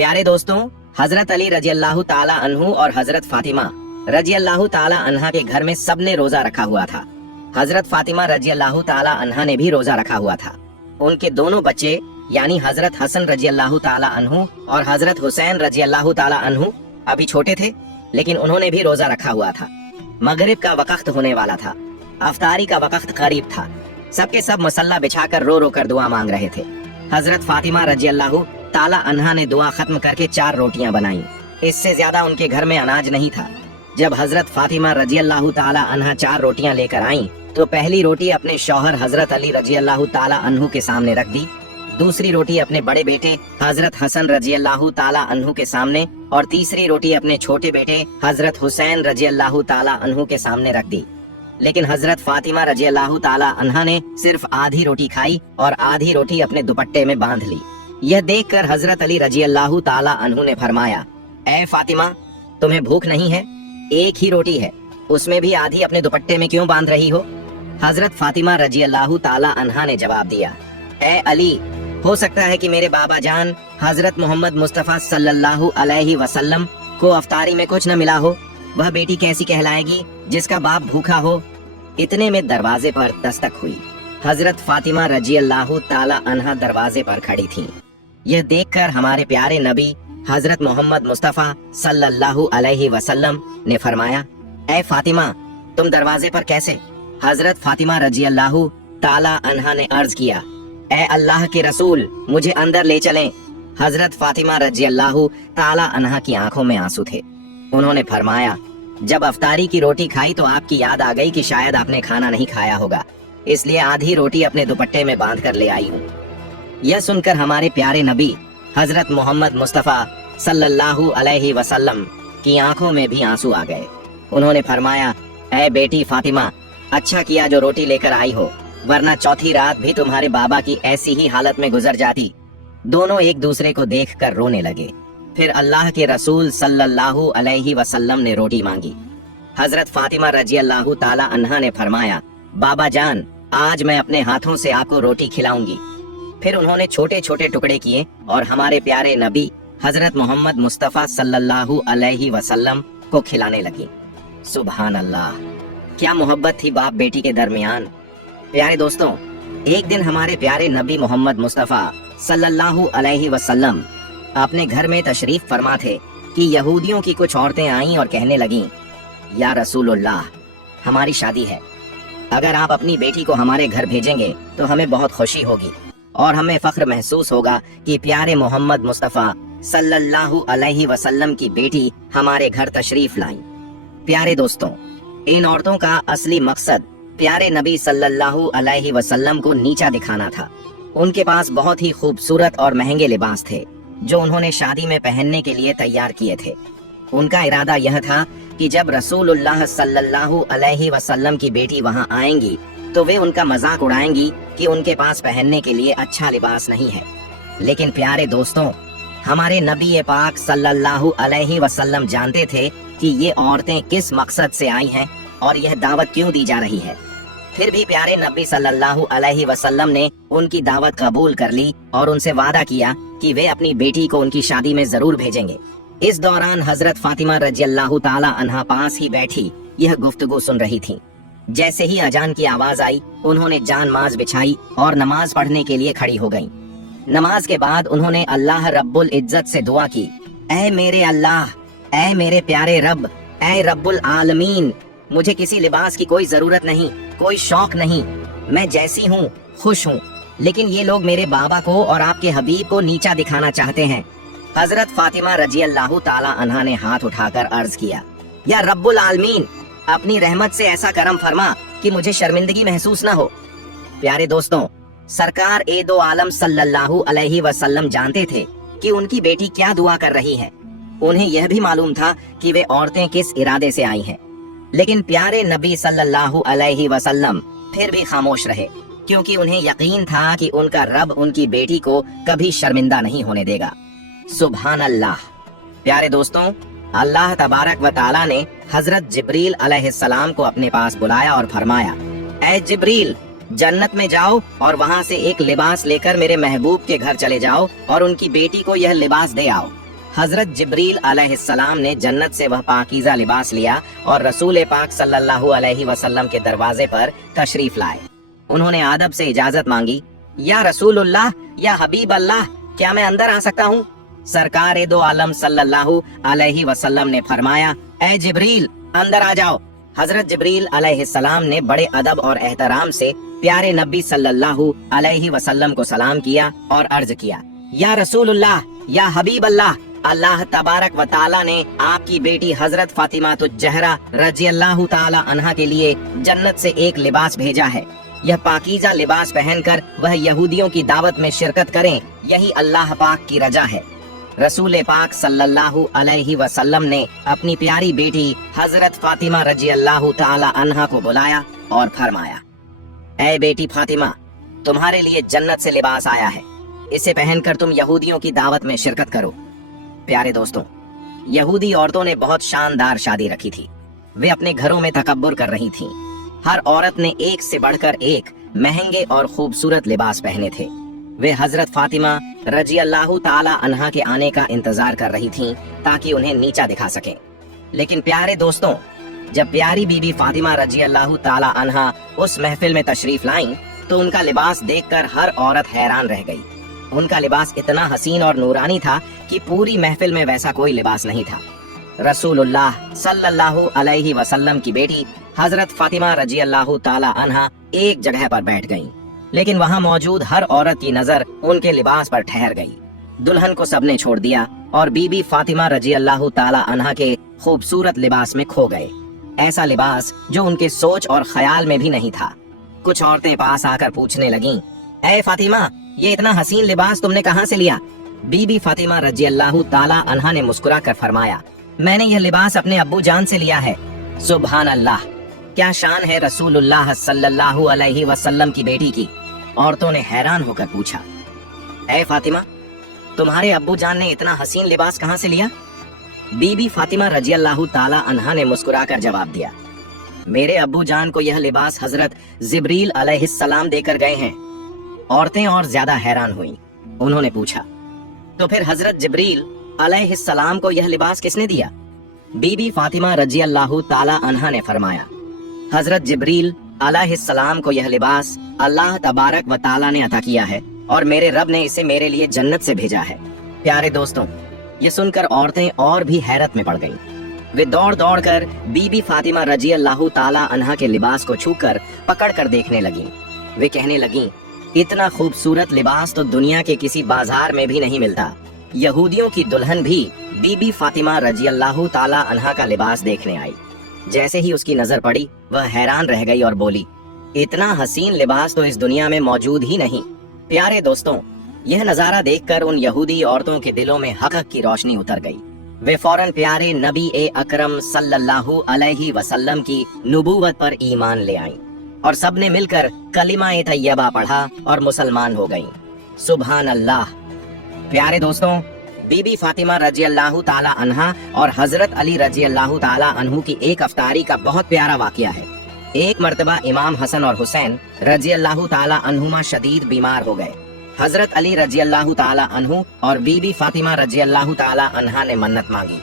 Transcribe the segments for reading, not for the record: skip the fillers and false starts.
प्यारे दोस्तों, हजरत अली रजी अल्लाह ताला अन्हु और हजरत फातिमा रजी अल्लाह ताला अन्हा के घर में सबने रोजा रखा हुआ था। हजरत फातिमा रजी अल्लाह ताला अन्हा ने भी रोजा रखा हुआ था। उनके दोनों बच्चे यानी हजरत हसन रजी अल्लाह ताला अन्हु और हजरत हुसैन रजी अल्लाह ताला अन्हु अभी छोटे थे, लेकिन उन्होंने भी रोजा रखा हुआ था। मगरिब का वक्त होने वाला था, अफ्तारी का वक्त करीब था। सबके सब मसल्ला बिछाकर रो रो कर दुआ मांग रहे थे। हजरत फातिमा रजी अल्लाह ताला अन्हा ने दुआ खत्म करके 4 रोटियां बनाई। इससे ज्यादा उनके घर में अनाज नहीं था। जब हजरत फातिमा रजी अल्लाह ताला अन्हा 4 रोटियां लेकर आईं, तो पहली रोटी अपने शौहर हजरत अली रजी अल्लाह ताला अन्हु के सामने रख दी, दूसरी रोटी अपने बड़े बेटे हजरत हसन रजी अल्लाह ताला अन्हु के सामने और तीसरी रोटी अपने छोटे बेटे हजरत हुसैन रजी अल्लाह ताला अन्हु के सामने रख दी। लेकिन हजरत फातिमा रजी अल्लाह ताला अन्हा ने सिर्फ आधी रोटी खाई और आधी रोटी अपने दुपट्टे में बांध ली। यह देखकर हजरत अली रजी अल्लाह ताला अन्हु ने फरमाया, ऐ फातिमा, तुम्हें भूख नहीं है? एक ही रोटी है, उसमें भी आधी अपने दुपट्टे में क्यों बांध रही हो? हजरत फातिमा रजी अल्लाह ताला अन्हा ने जवाब दिया, ऐ अली, हो सकता है कि मेरे बाबा जान हजरत मोहम्मद मुस्तफा सल्लल्लाहु अलैहि वसल्लम को अफ्तारी में कुछ न मिला हो। वह बेटी कैसी कहलाएगी जिसका बाप भूखा हो? इतने में दरवाजे पर दस्तक हुई। हजरत फातिमा रजी अल्लाह ताला अन्हा दरवाजे पर खड़ी थीं। यह देखकर हमारे प्यारे नबी हजरत मोहम्मद मुस्तफा सल्लल्लाहु अलैहि वसल्लम ने फरमाया, ऐ फातिमा, तुम दरवाजे पर कैसे? हजरत फातिमा रजी अल्लाह ताला अन्हा ने अर्ज किया, ऐ अल्लाह के रसूल, मुझे अंदर ले चलें। हजरत फातिमा रजी अल्लाह ताला अन्हा की आंखों में आंसू थे। उन्होंने फरमाया, जब अफ्तारी की रोटी खाई तो आपकी याद आ गई कि शायद आपने खाना नहीं खाया होगा, इसलिए आधी रोटी अपने दुपट्टे में बांध कर ले आई हूँ। यह सुनकर हमारे प्यारे नबी हजरत मोहम्मद मुस्तफा सल्लल्लाहु अलैहि वसल्लम की आंखों में भी आंसू आ गए। उन्होंने फरमाया, ऐ बेटी फातिमा, अच्छा किया जो रोटी लेकर आई हो, वरना चौथी रात भी तुम्हारे बाबा की ऐसी ही हालत में गुजर जाती। दोनों एक दूसरे को देखकर रोने लगे। फिर अल्लाह के रसूल सल्लल्लाहु अलैहि वसल्लम ने रोटी मांगी। हजरत फातिमा रजी अल्लाह ताला अन्हा ने फरमाया, बाबा जान, आज मैं अपने हाथों से आपको रोटी खिलाऊंगी। फिर उन्होंने छोटे छोटे टुकड़े किए और हमारे प्यारे नबी हजरत मोहम्मद मुस्तफा सल्लल्लाहु अलैहि वसल्लम को खिलाने लगी। सुभान अल्लाह, क्या मोहब्बत थी बाप बेटी के दरमियान। प्यारे दोस्तों, एक दिन हमारे प्यारे नबी मोहम्मद मुस्तफा सल्लल्लाहु अलैहि वसल्लम अपने घर में तशरीफ फरमा थे कि यहूदियों की कुछ औरतें आईं और कहने लगीं, या रसूलुल्लाह, हमारी शादी है, अगर आप अपनी बेटी को हमारे घर भेजेंगे तो हमें बहुत खुशी होगी और हमें फख्र महसूस होगा कि प्यारे मोहम्मद मुस्तफा सल्लल्लाहु अलैहि वसल्लम की बेटी हमारे घर तशरीफ लाई। प्यारे दोस्तों, इन औरतों का असली मकसद प्यारे नबी सल्लल्लाहु अलैहि वसल्लम को नीचा दिखाना था। उनके पास बहुत ही खूबसूरत और महंगे लिबास थे जो उन्होंने शादी में पहनने के लिए तैयार किए थे। उनका इरादा यह था कि जब रसूलुल्लाह सल्लल्लाहु अलैहि वसल्लम की बेटी वहां आएंगी तो वे उनका मजाक उड़ाएंगी कि उनके पास पहनने के लिए अच्छा लिबास नहीं है। लेकिन प्यारे दोस्तों, हमारे नबी पाक सल्लल्लाहु अलैहि वसल्लम जानते थे कि ये औरतें किस मकसद से आई हैं और यह दावत क्यों दी जा रही है। फिर भी प्यारे नबी सल्लल्लाहु अलैहि वसल्लम ने उनकी दावत कबूल कर ली और उनसे वादा किया कि वे अपनी बेटी को उनकी शादी में जरूर भेजेंगे। इस दौरान हजरत फातिमा रजी अल्लाह ताला अन्हा पास ही बैठी यह गुफ्तगू सुन रही थीं। जैसे ही अजान की आवाज आई, उन्होंने जानमाज बिछाई और नमाज पढ़ने के लिए खड़ी हो गईं। नमाज के बाद उन्होंने अल्लाह रब्बुल इज्जत से दुआ की, ऐ मेरे अल्लाह, ऐ मेरे प्यारे रब, ऐ रब्बुल आलमीन, मुझे किसी लिबास की कोई जरूरत नहीं, कोई शौक नहीं, मैं जैसी हूँ खुश हूँ, लेकिन ये लोग मेरे बाबा को और आपके हबीब को नीचा दिखाना चाहते हैं। हजरत फातिमा रजी अल्लाह ताला अन्हा ने हाथ उठाकर अर्ज किया, या रब्बुल आलमीन, अपनी रहमत से ऐसा करम फरमा कि मुझे शर्मिंदगी महसूस न हो। प्यारे दोस्तों, सरकार ए दो आलम सल्लल्लाहु अलैहि वसल्लम जानते थे कि उनकी बेटी क्या दुआ कर रही है। उन्हें यह भी मालूम था कि वे औरतें किस इरादे से आई हैं। लेकिन प्यारे नबी सल्लल्लाहु अलैहि वसल्लम फिर भी खामोश रहे, क्योंकि उन्हें यकीन था कि उनका रब उनकी बेटी को कभी शर्मिंदा नहीं होने देगा। सुभान अल्लाह। प्यारे दोस्तों, अल्लाह तबारक व ताला ने हजरत जिब्रील अलैहिस्सलाम को अपने पास बुलाया और फरमाया, ऐ जिब्रील, जन्नत में जाओ और वहाँ से एक लिबास लेकर मेरे महबूब के घर चले जाओ और उनकी बेटी को यह लिबास दे आओ। हजरत जिब्रील अलैहिस्सलाम ने जन्नत से वह पाकीज़ा लिबास लिया और रसूल पाक सल्लल्लाहु अलैहि वसल्लम के दरवाजे पर तशरीफ लाए। उन्होंने आदब से इजाजत मांगी। या रसूलुल्लाह, या हबीब अल्लाह, क्या मैं अंदर आ सकता हूँ? सरकार दो आलम सल्लल्लाहु अलैहि वसल्लम ने फरमाया, ए जिब्रील, अंदर आ जाओ। हजरत जिब्रील अलैहिस्सलाम ने बड़े अदब और एहतराम से प्यारे नबी सल्लल्लाहु अलैहि वसल्लम को सलाम किया और अर्ज किया, या रसूलुल्लाह, या हबीब अल्लाह, अल्लाह तबारक व ताला ने आपकी बेटी हजरत फातिमा ज़हरा रज़ियल्लाहु ताला अन्हा के लिए जन्नत से एक लिबास भेजा है। यह पाकीज़ा लिबास पहनकर वह यहूदियों की दावत में शिरकत करें, यही अल्लाह पाक की रजा है। रसूल पाक सल्लल्लाहु अलैहि वसल्लम ने अपनी प्यारी बेटी हजरत फातिमा रज़ियल्लाहु ताला अन्हा को बुलाया और फरमाया, ऐ बेटी फातिमा, तुम्हारे लिए जन्नत से लिबास आया है, इसे पहनकर तुम यहूदियों की दावत में शिरकत करो। प्यारे दोस्तों, यहूदी औरतों ने बहुत शानदार शादी रखी थी। वे अपने घरों में तकब्बुर कर रही थीं। हर औरत ने एक से बढ़कर एक महंगे और खूबसूरत लिबास पहने थे। वे हजरत फातिमा रज़ियल्लाहु ताला अन्हा के आने का इंतजार कर रही थीं ताकि उन्हें नीचा दिखा सकें। लेकिन प्यारे दोस्तों, जब प्यारी बीबी फातिमा रज़ियल्लाहु ताला अन्हा उस महफिल में तशरीफ लाईं तो उनका लिबास देखकर हर औरत हैरान रह गई। उनका लिबास इतना हसीन और नूरानी था कि पूरी महफिल में वैसा कोई लिबास नहीं था। रसूलुल्लाह सल्लल्लाहु अलैहि वसल्लम की बेटी हजरत फातिमा रज़ियल्लाहु ताला अन्हा एक जगह पर बैठ गईं, लेकिन वहां मौजूद हर औरत की नजर उनके लिबास पर ठहर गई। दुल्हन को सबने छोड़ दिया और बीबी फातिमा रज़ियल्लाहु ताला अन्हा के खूबसूरत लिबास में खो गए। ऐसा लिबास जो उनके सोच और ख्याल में भी नहीं था। कुछ औरतें पास आकर पूछने लगीं, ऐ फातिमा, ये इतना हसीन लिबास तुमने कहाँ से लिया? बीबी फातिमा रज़ियल्लाहु ताला अन्हा ने मुस्कुराकर फरमाया, मैंने यह लिबास अपने अब्बू जान से लिया है। सुभान अल्लाह, क्या शान है रसूलुल्लाह सल्लल्लाहु अलैहि वसल्लम की बेटी की। औरतों ने हैरान होकर पूछा, ऐ फातिमा, तुम्हारे अब्बू जान ने इतना हसीन लिबास कहाँ से लिया? बीबी फातिमा रज़ियल्लाहु ताला अन्हा ने मुस्कुराकर जवाब दिया, मेरे अब्बू जान को यह लिबास हजरत जिब्रील अलैहिस्सलाम देकर गए हैं। औरतें और ज्यादा हैरान हुईं। उन्होंने पूछा, तो फिर हजरत जिब्रील अलैहिस्सलाम को यह लिबास किसने दिया? बीबी फातिमा रज़ियल्लाहु ताला अन्हा ने फरमाया, हजरत जिब्रील अलैहिस्सलाम को यह लिबास अल्लाह तबारक व ताला ने अता किया है और मेरे रब ने इसे मेरे लिए जन्नत से भेजा है। प्यारे दोस्तों, ये सुनकर औरतें और भी हैरत में पड़ गईं। वे दौड़ दौड़ कर बीबी फातिमा रज़ियल्लाहु ताला अन्हा के लिबास को छूकर पकड़ कर देखने लगीं। वे कहने लगीं, इतना खूबसूरत लिबास तो दुनिया के किसी बाजार में भी नहीं मिलता। यहूदियों की दुल्हन भी बीबी फातिमा रज़ियल्लाहु ताला अन्हा का लिबास देखने आई। जैसे ही उसकी नजर पड़ी, वह हैरान रह गई और बोली, इतना हसीन लिबास तो इस दुनिया में मौजूद ही नहीं। प्यारे दोस्तों, यह नजारा देखकर उन यहूदी औरतों के दिलों में हक की रोशनी उतर गई। वे फौरन प्यारे नबी अकरम सल्लल्लाहु अलैहि वसल्लम की नबूवत पर ईमान ले आईं और सबने मिलकर कलिमा तैयबा पढ़ा और मुसलमान हो गईं। सुभान अल्लाह। प्यारे दोस्तों, बीबी फातिमा रज़ियल्लाहु ताला अन्हा और हजरत अली रज़ियल्लाहु ताला अन्हु की एक अफ्तारी का बहुत प्यारा वाकया है। एक मर्तबा इमाम हसन और हुसैन रज़ियल्लाहु ताला अन्हुमा शदीद बीमार हो गए। हजरत अली रज़ियल्लाहु ताला अन्हु और बीबी फातिमा रज़ियल्लाहु ताला अन्हा ने मन्नत मांगी,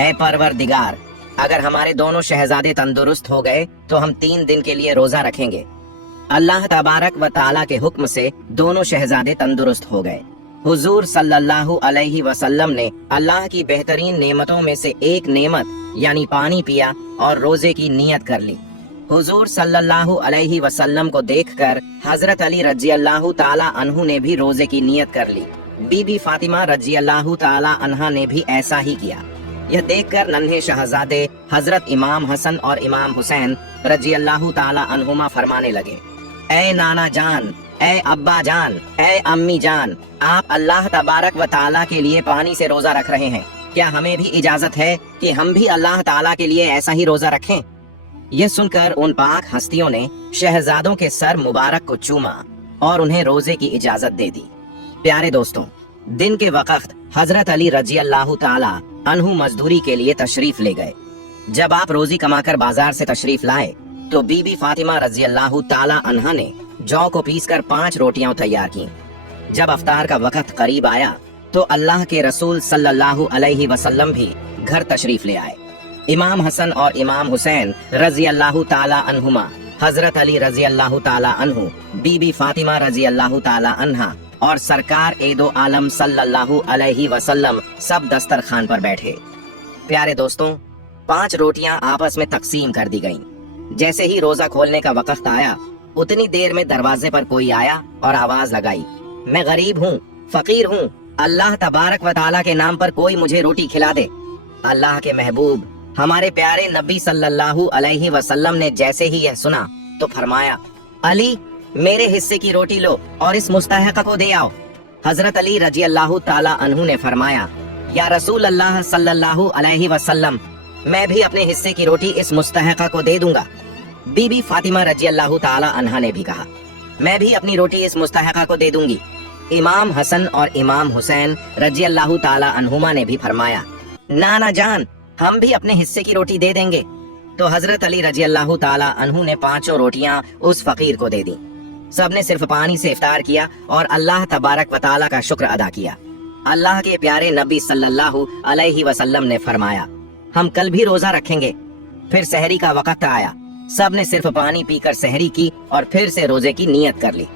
ऐ परवरदिगार, अगर हमारे दोनों शहजादे तंदुरुस्त हो गए तो हम 3 दिन के लिए रोजा रखेंगे। अल्लाह तबारक व ताला के हुक्म से दोनों शहजादे तंदुरुस्त हो गए। हुजूर सल्लल्लाहु अलैहि वसल्लम ने अल्लाह की बेहतरीन नेमतों में से एक नेमत यानी पानी पिया और रोजे की नियत कर ली। हुजूर सल्लल्लाहु अलैहि वसल्लम को देखकर हजरत अली रज़ियल्लाहु ताला अन्हु ने भी रोजे की नियत कर ली। बीबी फातिमा रज़ियल्लाहु ताला अन्हा ने भी ऐसा ही किया। यह देखकर नन्हे शहजादे हजरत इमाम हसन और इमाम हुसैन रज़ियल्लाहु ताला अन्हुमा फरमाने लगे, ऐ नाना जान, ऐ अब्बा जान, ऐ अम्मी जान, आप अल्लाह तबारक व ताला के लिए पानी से रोजा रख रहे हैं, क्या हमें भी इजाजत है कि हम भी अल्लाह ताला के लिए ऐसा ही रोजा रखें? यह सुनकर उन पाक हस्तियों ने शहजादों के सर मुबारक को चूमा और उन्हें रोजे की इजाजत दे दी। प्यारे दोस्तों, दिन के वक्त हजरत अली रज़ियल्लाहु ताला अन्हु मजदूरी के लिए तशरीफ ले गए। जब आप रोजी कमाकर बाजार से तशरीफ लाए तो बीबी फातिमा रज़ियल्लाहु ताला अन्हा ने जौ को पीसकर 5 रोटियां तैयार की। जब अफ्तार का वक्त करीब आया तो अल्लाह के रसूल सल्लल्लाहु अलैहि वसल्लम भी घर तशरीफ ले आए। इमाम हसन और इमाम हुसैन रजी अल्लाह ताला अन्हुमा, हजरत अली रजी अल्लाह ताला अन्हु, बीबी फातिमा रजी अल्लाह ताला अन्हा और सरकार एदो आलम सल्लल्लाहु अलैहि वसल्लम सब दस्तरखान पर बैठे। प्यारे दोस्तों, 5 रोटियां आपस में तकसीम कर दी गईं। जैसे ही रोजा खोलने का वक्त आया, उतनी देर में दरवाजे पर कोई आया और आवाज लगाई, मैं गरीब हूँ, फकीर हूँ, अल्लाह तबारक व ताला के नाम पर कोई मुझे रोटी खिला दे। अल्लाह के महबूब हमारे प्यारे नबी सल्लल्लाहु अलैहि वसल्लम ने जैसे ही यह सुना तो फरमाया, अली मेरे हिस्से की रोटी लो और इस मुस्तहक़ को दे आओ। हजरत अली रजी अल्लाह ताला अन्हु ने फरमाया, या रसूल अल्लाह सल्लल्लाहु अलैहि वसल्लम, मैं भी अपने हिस्से की रोटी इस मुस्तहक़ को दे दूंगा। बीबी फातिमा रजी अल्लाह ताला अन्हा ने भी कहा, मैं भी अपनी रोटी इस मुस्तहक़ को दे दूंगी। इमाम हसन और इमाम हुसैन रजी अल्लाह ताला अन्हुमा ने भी फरमाया, नाना जान, हम भी अपने हिस्से की रोटी दे देंगे। तो हजरत अली रजी अल्लाह ताला अन्हु ने 5 रोटियां उस फकीर को दे दी। सबने सिर्फ पानी से इफ्तार किया और अल्लाह तबारक व ताला का शुक्र अदा किया। अल्लाह के प्यारे नबी सल्लल्लाहु अलैहि वसल्लम ने फरमाया, हम कल भी रोजा रखेंगे। फिर सहरी का वक्त आया, सबने सिर्फ पानी पीकर सहरी की और फिर से रोजे की नियत कर ली।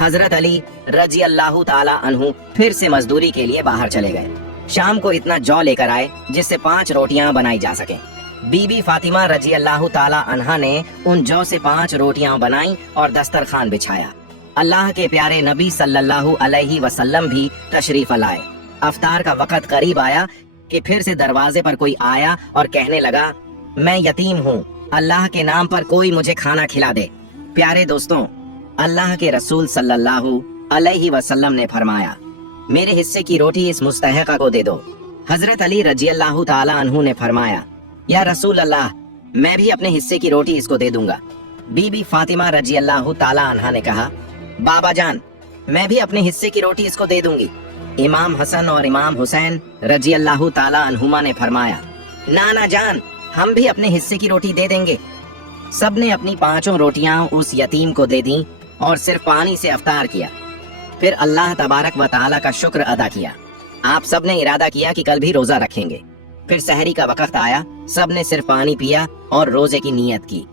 हजरत अली रजी अल्लाह ताला अन्हु फिर से मजदूरी के लिए बाहर चले गए। शाम को इतना जौ लेकर आए जिससे 5 रोटियां बनाई जा सके। बीबी फातिमा रजी अल्लाह ताला अन्हा ने उन जौ से 5 रोटियां बनाई और दस्तरखान बिछाया। अल्लाह के प्यारे नबी सल्लल्लाहु अलैहि वसल्लम भी तशरीफ लाए। अफ्तार का वक्त करीब आया कि फिर से दरवाजे पर कोई आया और कहने लगा, मैं यतीम हूँ, अल्लाह के नाम पर कोई मुझे खाना खिला दे। प्यारे दोस्तों, अल्लाह के रसूल सल्लल्लाहु अलैहि वसल्लम ने फरमाया, मेरे हिस्से की रोटी इस मुस्तहक़ को दे दो। हजरत अली रजी अल्लाह ताला अन्हु ने फरमाया, या रसूल अल्लाह, मैं भी अपने हिस्से की रोटी इसको दे दूंगा। बीबी फातिमा रजी अल्लाह ताला अन्हा ने कहा, बाबा जान, मैं भी अपने हिस्से की रोटी इसको दे दूंगी। इमाम हसन और इमाम हुसैन रजी अल्लाह ताला अन्हुमा ने फरमाया, नाना जान, हम भी अपने हिस्से की रोटी दे देंगे। सबने अपनी 5 रोटियां उस यतीम को दे दी और सिर्फ पानी से अफ्तार किया। फिर अल्लाह तबारक व ताला का शुक्र अदा किया। आप सब ने इरादा किया कि कल भी रोजा रखेंगे। फिर सहरी का वक्त आया, सब ने सिर्फ पानी पिया और रोजे की नियत की।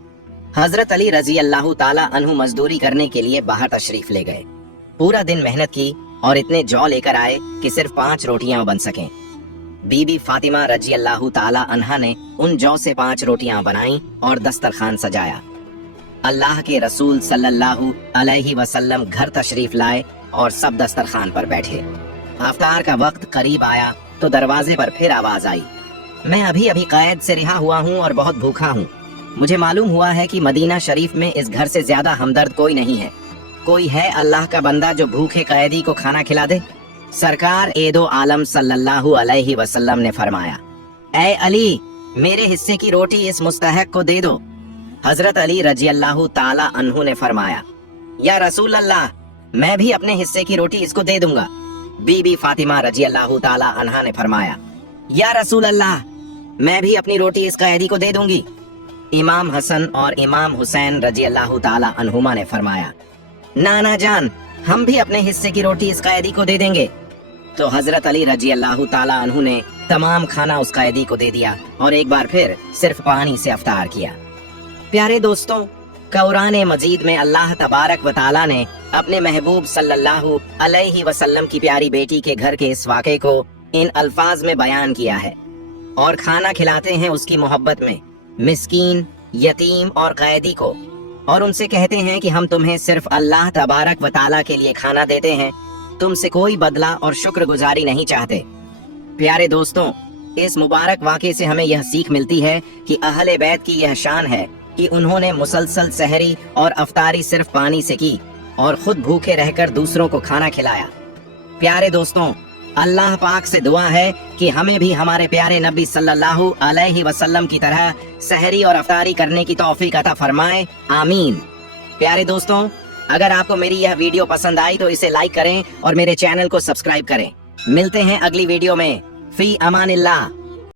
हजरत अली रजी अल्लाह ताला अन्हु मजदूरी करने के लिए बाहर तशरीफ ले गए। पूरा दिन मेहनत की और इतने जौ लेकर आए कि सिर्फ 5 रोटियां बन सकें। बीबी फातिमा रजी अल्लाह ताला अन्हा ने उन जौ से 5 रोटियां बनाई और दस्तरखान सजाया। अल्लाह के रसूल सल्लल्लाहु अलैहि वसल्लम घर तशरीफ लाए और सब दस्तरखान पर बैठे। अफ्तार का वक्त करीब आया तो दरवाजे पर फिर आवाज आई, मैं अभी अभी कैद से रिहा हुआ हूँ और बहुत भूखा हूँ। मुझे मालूम हुआ है कि मदीना शरीफ में इस घर से ज्यादा हमदर्द कोई नहीं है। कोई है अल्लाह का बंदा जो भूखे कैदी को खाना खिला दे? सरकार एदो आलम सल्लल्लाहु अलैहि वसल्लम ने फरमाया, ऐ अली, मेरे हिस्से की रोटी इस मुस्तहक़ को दे दो। हजरत अली रजी अल्लाह ताला अन्हु ने फरमाया, या रसूल अल्लाह, मैं भी अपने हिस्से की रोटी इसको दे दूंगा। बीबी फातिमा रजी अल्लाह ताला अन्हा ने फरमाया, या रसूल अल्लाह, मैं भी अपनी रोटी इस कैदी को दे दूंगी। इमाम हसन और इमाम हुसैन रजी अल्लाह ताला अन्हुमा ने फरमाया, नाना जान, हम भी अपने हिस्से की रोटी इस कैदी को दे देंगे। तो हजरत अली रजी अल्लाह ताला अन्हु ने तमाम खाना उस कैदी को दे दिया और एक बार फिर सिर्फ पानी से अफ्तार किया। प्यारे दोस्तों, कुरान मजीद में अल्लाह तबारक व ताला ने अपने महबूब सल्लल्लाहु अलैहि वसल्लम की प्यारी बेटी के घर के इस वाक़े को इन अल्फाज में बयान किया है और खाना खिलाते हैं उसकी मोहब्बत में मिस्कीन, यतीम और कैदी को, और उनसे कहते हैं कि हम तुम्हें सिर्फ अल्लाह तबारक व ताला के लिए खाना देते हैं, तुमसे कोई बदला और शुक्रगुजारी नहीं चाहते। प्यारे दोस्तों, इस मुबारक वाक़े से हमें यह सीख मिलती है कि अहले बैत की यह शान है कि उन्होंने मुसलसल सहरी और अफ्तारी सिर्फ पानी से की और खुद भूखे रहकर दूसरों को खाना खिलाया। प्यारे दोस्तों, अल्लाह पाक से दुआ है कि हमें भी हमारे प्यारे नबी सल्लल्लाहु अलैहि वसल्लम की तरह सहरी और अफ्तारी करने की तौफीक अता फरमाए, आमीन। प्यारे दोस्तों, अगर आपको मेरी यह वीडियो पसंद आई तो इसे लाइक करें और मेरे चैनल को सब्सक्राइब करें। मिलते हैं अगली वीडियो में। फी अमानिल्लाह।